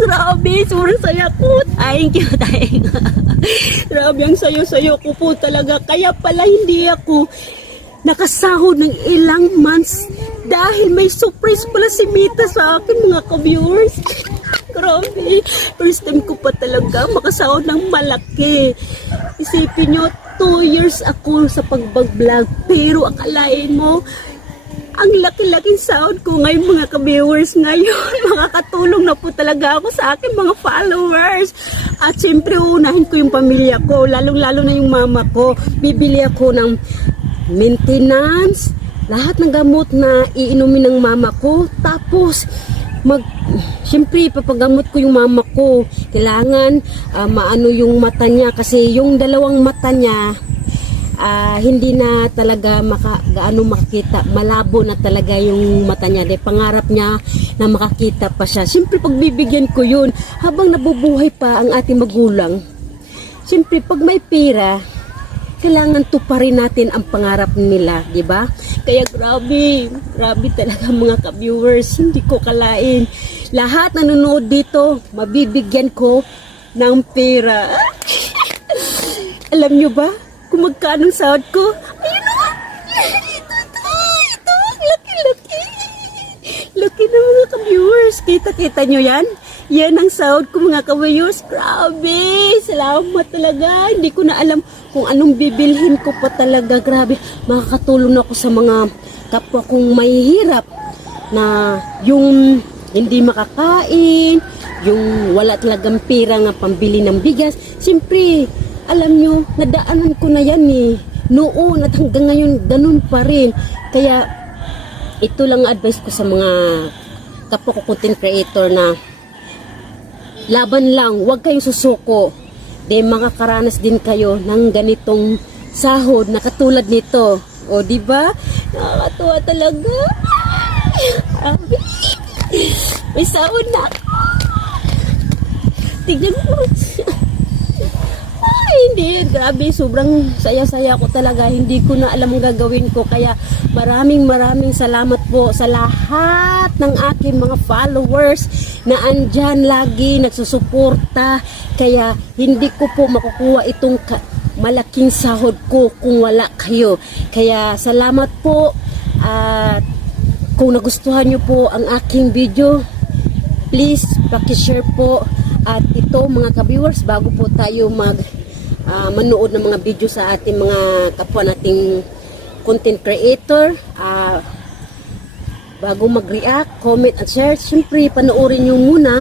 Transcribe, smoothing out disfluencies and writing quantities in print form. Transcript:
Grabe, sobrang saya ko. Thank you, thank you. Grabe, ang sayo-sayo ko po talaga. Kaya pala hindi ako nakasahod ng ilang months dahil may surprise pala si Mita sa akin, mga ka-viewers. Grabe, first time ko pa talaga makasahod ng malaki. Isipin nyo, 2 years ako sa pag-vlog, pero akalain mo, ang laki-laking sahod ko ngayon, mga ka-viewers. Ngayon, makakatulong na po talaga ako sa akin mga followers. At siyempre, unahin ko yung pamilya ko, lalong-lalo na yung mama ko. Bibili ako ng maintenance, lahat ng gamot na iinumin ng mama ko. Tapos, siyempre, papagamot ko yung mama ko. Kailangan maano yung mata niya kasi yung dalawang mata niya, hindi na talaga gaano makakita, malabo na talaga yung mata niya. Dahil pangarap niya na makakita pa siya. Siyempre pagbibigyan ko yun habang nabubuhay pa ang ating magulang. Siyempre pag may pera, kailangan tuparin natin ang pangarap nila, di ba? Kaya grabe talaga mga ka-viewers, hindi ko kalain. Lahat na nanonood dito, mabibigyan ko ng pera. Alam nyo ba? Kung magkano ang sahod ko, ayun o, ito, laki-laki. Laki na mga ka-viewers. Kita-kita nyo yan? Yan ang sahod ko mga ka-viewers. Grabe, salamat talaga. Hindi ko na alam kung anong bibilhin ko pa talaga. Grabe, makakatulong ako sa mga kapwa kong mahihirap na yung hindi makakain, yung wala talagang pera nga pambili ng bigas. Siyempre, alam nyo, nadaanan ko na yan eh. Noon at hanggang ngayon, ganun pa rin. Kaya, ito lang advice ko sa mga kapwa ko content creator na laban lang, huwag kayong susuko. De makakaranas din kayo ng ganitong sahod na katulad nito. O, di ba? Nakakatuwa talaga. May sahod na. Tignan mo. Hindi, grabe, sobrang saya-saya ko talaga. Hindi ko na alam ang gagawin ko. Kaya maraming salamat po sa lahat ng aking mga followers na andyan lagi nagsusuporta. Kaya hindi ko po makukuha itong malaking sahod ko kung wala kayo. Kaya salamat po. At kung nagustuhan nyo po ang aking video, please pakishare po. At ito mga ka-viewers, bago po tayo manood ng mga video sa ating mga kapwa nating content creator, bago mag-react, comment at share, syempre panoorin nyo muna